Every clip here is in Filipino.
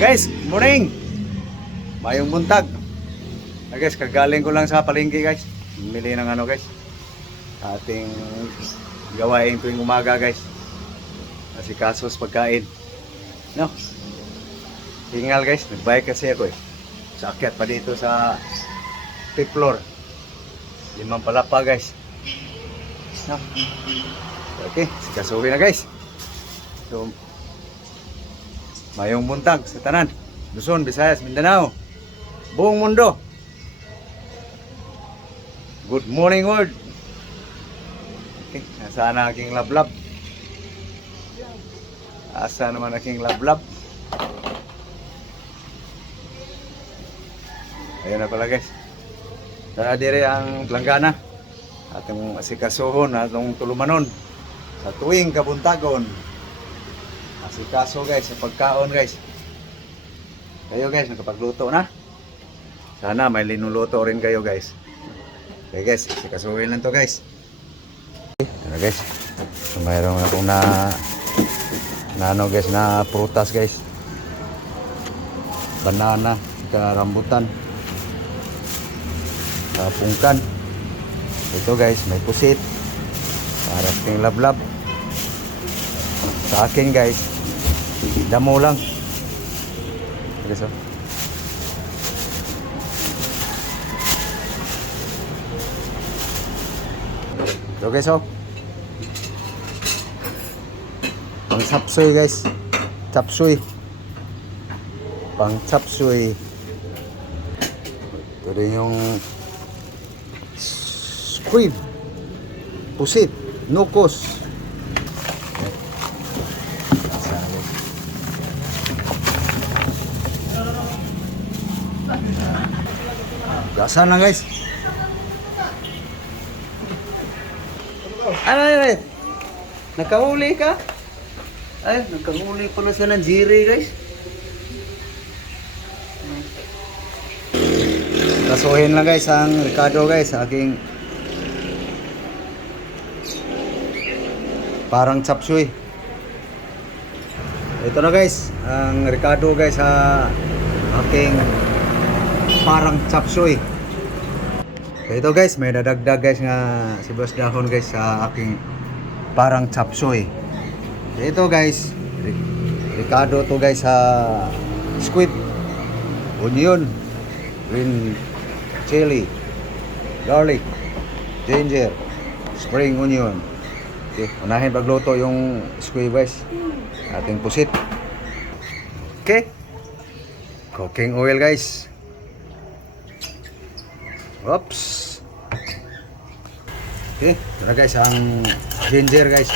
Guys, morning. Mayong buntag. Guys, kagaling ko lang sa palengke guys. Bumili ng ano guys. Ating gawain tuwing umaga guys. Kasi kasos pagkain. No. Hingal guys, nagbike kasi ako eh. Sa akyat pa dito sa 5th floor. 5 palapa guys. No. Okay, sikasuhin na guys. So, mayong buntag sa tanan, Luzon, Visayas, Mindanao, buong mundo. Good morning world. Okay, nasaan na aking lablab? Asa naman aking lablab? Ayun na pala guys. Tara dire ang langgana. Atong asikasuhon, atong tulumanon sa tuwing kabuntagon. Asikaso guys, sa pagkaon guys. Kayo guys, nakapagluto na. Sana may linuluto rin kayo guys. Okay guys, asikasuhin lang to guys. Ano guys, so, mayroon akong na ano guys, na prutas guys. Banana, saka rambutan, pungkan. Ito guys, may pusit para sa ating lablab. Sa akin guys, damo lang. Okay, so. Okay, so. Pang sapsoy guys. Chapsoy. Pang chapsoy. Ito rin yung squid, pusit, nukos. Gasan lang guys. Ano? Nakahuli ka? Ay, nakahuli pala siya ng jiri guys. Kasuhin lang guys ang Ricardo guys, aking parang chapsuy. Ito na guys, ang Ricardo guys sa aking parang chapsuy. Ito guys, may dadagdag guys nga sibuyas dahon guys sa aking parang chapsuy. Ito guys, Ricardo to guys sa squid, onion, green chili, garlic, ginger, spring onion. Okay, unahin pagluto yung squid guys. Ating pusit. Okay. Cooking oil guys. Oops. Okay, ito na guys ang ginger guys.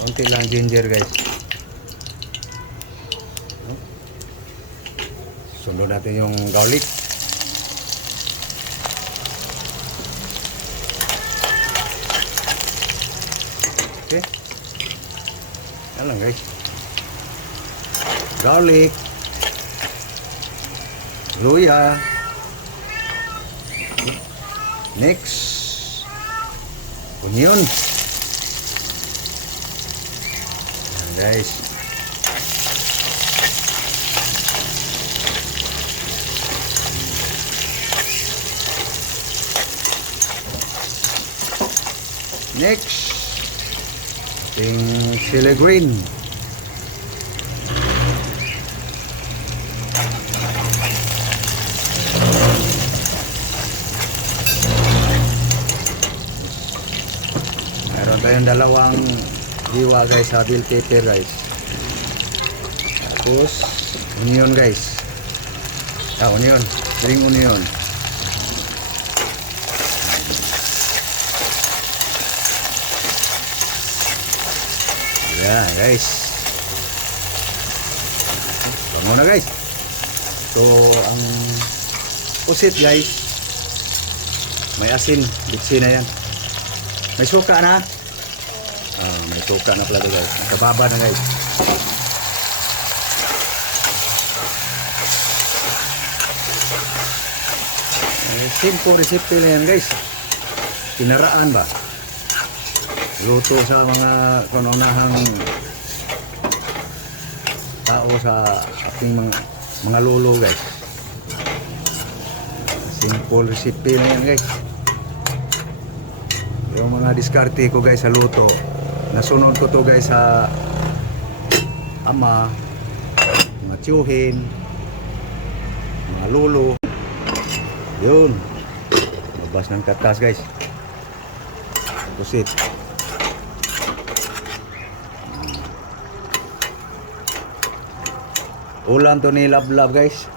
Konti lang ginger guys. Sunod natin yung garlic. Okay. Yan lang guys. Garlic. Luya. Next, onion. Yan guys. Next, ting chili green. Meron tayong dalawang diwa guys sa bell pepper guys. Tapos onion guys. Onion, spring onion. Yan guys. Bango na guys. So ang pusit guys, may asin, bitsi na yan. May suka na. May suka na pala guys. Nakababa na guys. Simple recipe na yan guys. Tinaraan ba? Luto sa mga kanunahang tao sa ating mga lolo guys. Simple recipe na yan guys. Yung mga diskarte ko guys sa luto, nasunod ko to guys sa ama, mga tiyuhin, mga lolo. Yun, labas ng katas guys. Pusit. Ulam to ni Lablab guys.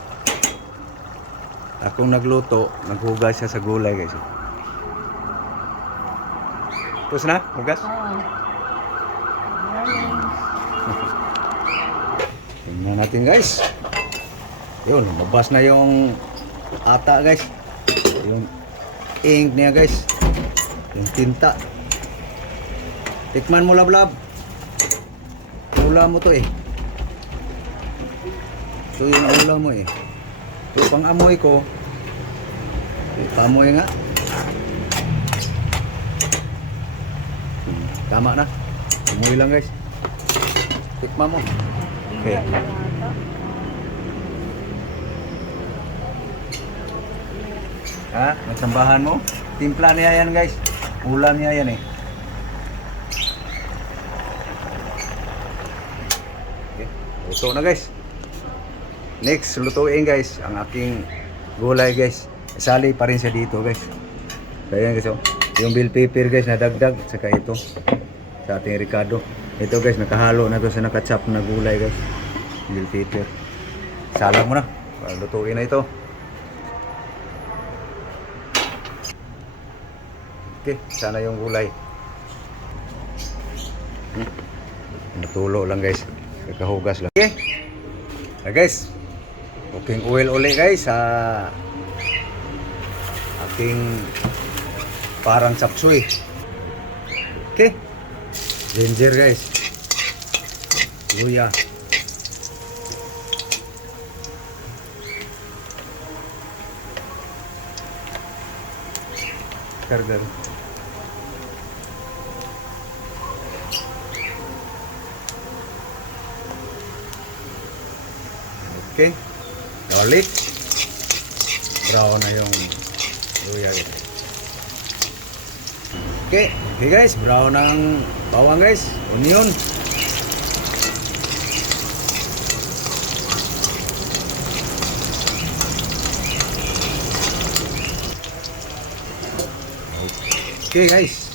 Akong nagluto, naghugas siya sa gulay guys. Tapos na, hugas? Tingnan natin guys. Yun, mabas na yung ata guys. Yung ink niya guys. Yung tinta. Tikman mo Lablab. Ulam mo to eh. Ito yung ulam mo eh. Ito pang amoy ko. Pamoy nga. Tama na. Amoy lang guys. Tikman mo. Okay. Ha? Nagsambahan mo? Timpla niya yan guys. Ulam niya yan eh. Okay. Luto na guys. Next, lutuin guys ang aking gulay guys. Sali pa rin siya dito guys. Kaya guys oh. Yung bell pepper guys na dagdag. Saka ito. Sa ating Ricardo. Ito guys nakahalo na to sa nakachop na gulay guys. Bell pepper. Salang mo na. Lutuin na ito. Okay, sana yung gulay. Natulo lang guys. Kakahugas lang. Okay. Guys. Cooking oil uli guys sa ating parang chapsuy. Okay. Ginger guys. Luya. Kargar. Okay. Garlic. Brown na yung luya. Okay. Okay guys. Brown ang bawang guys. Onion. Okay guys.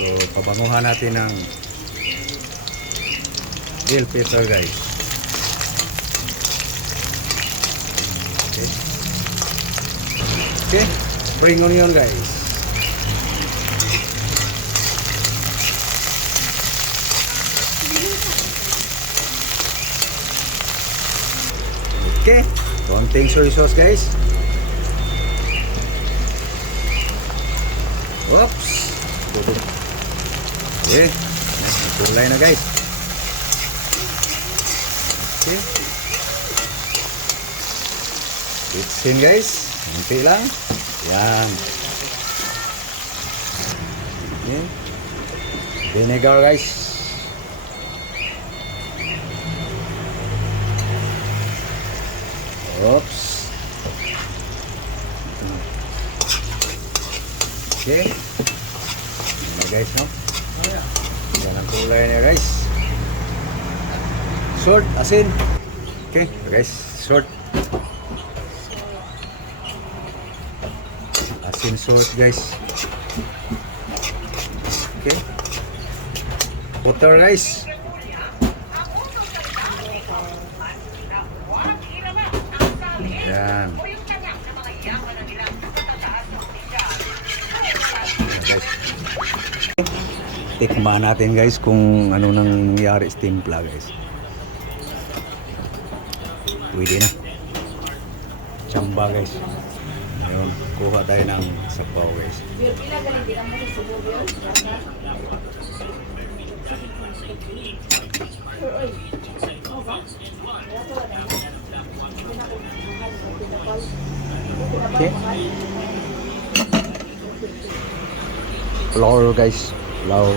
So pabanguhan natin ng bell pepper guys. Okay, spring onion guys. Okay, konting soy sauce guys. Whoops. Okay, kulay na guys. Okay. Itsin guys. Kunti lang. Yan. Okay. Vinegar guys. Oops. Okay. Yan guys, no? Yan ang kulay niya guys. Salt, asin. Okay, guys, salt. Asin salt guys. Okay. Butter guys. Yan. Guys. Tikman natin guys kung ano nang nangyari sa timpla guys. Pwede na. Chamba guys. Ayun, kuha tayo ng sabaw guys. Okay. Flour guys. Flour.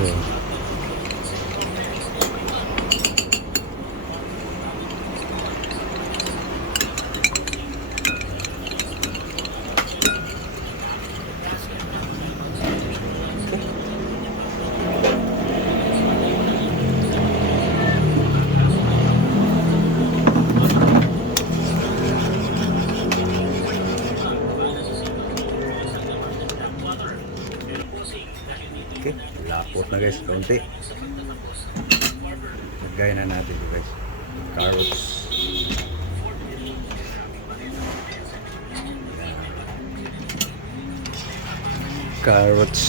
na guys, kaunti. Lagay na natin ito guys. Carrots. Carrots.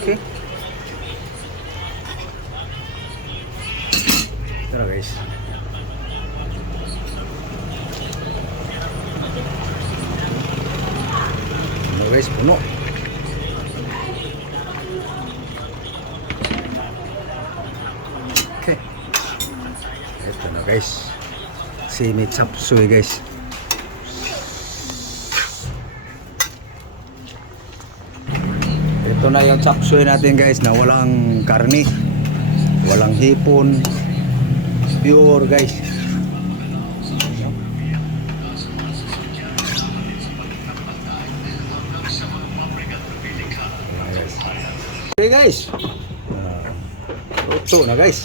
Okay. Tara guys. Ano guys, puno. Okay. Ito na guys. Simi chop suey guys. Ito na yung chop suey natin guys na walang karni, walang hipon, pure guys. Okay guys, luto na guys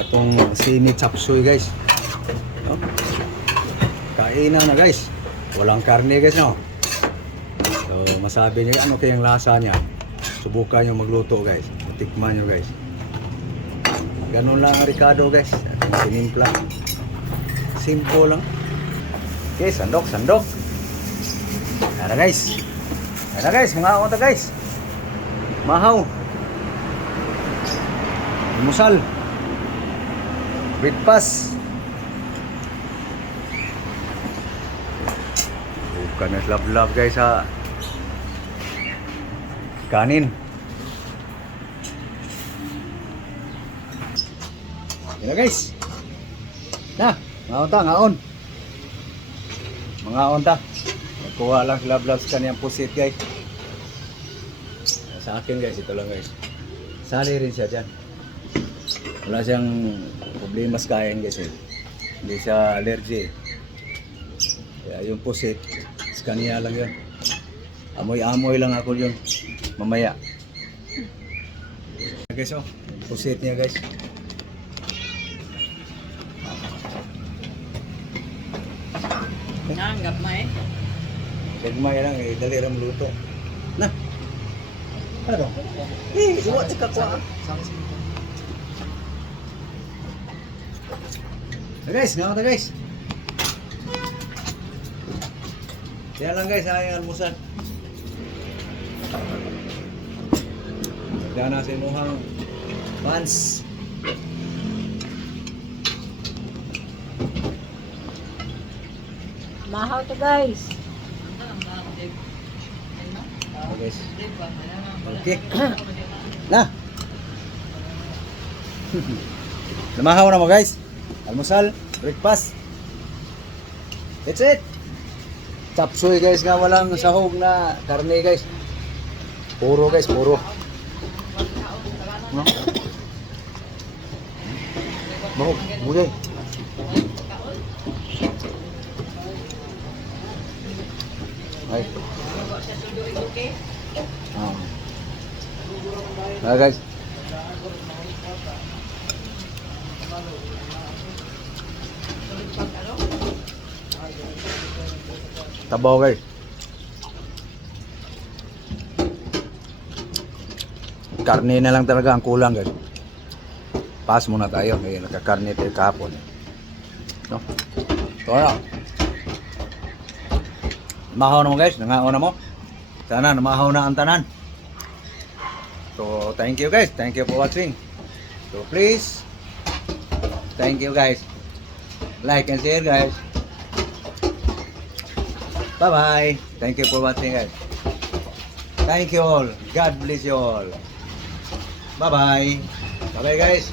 atong simi chop suey guys. Kainan na guys, walang karne guys no. So masabi niyo ano kayang lasa niya, subukan nyo magluto guys, tikman nyo guys. Ganun lang ang Ricardo guys, atong sinimpla, simple lang. Okay, sandok. Tara guys, mga onta guys. Mahaw, musal, breakfast. Bukan na love guys sa kanin. Yan guys. Na, ngaon. Mga onta. Nagkuha lang love sa kaniyang pusit guys. Sa akin guys, ito lang guys. Sali rin siya dyan. Wala siyang problema sa kain guys eh. Hindi siya allergy. Kaya yung pusit, sa kanya lang yun. Amoy-amoy lang ako yun. Mamaya. Guys oh, pusit niya guys. Nanggap mo eh. Gagmay lang eh, dali ram luto. Na. Ano? Eh, iwa sa kakwa. Guys, nga ta guys. Yan lang guys, ayang almusal. Nagdana sa imuhang pants. Mahaw to guys. Guys. Okay. Na. Namahaw na mo guys. Almusal, breakfast. That's it. Chop suey guys nga walang sahog na karne guys. Puro guys, puro. No? Mahog, muli. Ay. Guys. Tabaw guys. Karne na lang talaga ang kulang guys. Pass muna tayo. May nakakarne tayo kahapon. No? So na. Namahaw na mo guys. Nangaon na mo. Sana namahaw na ang tanan. So thank you guys. Thank you for watching. So please. Thank you guys. Like and share guys. Bye-bye. Thank you for watching guys. Thank you all. God bless you all. Bye-bye. Bye-bye guys.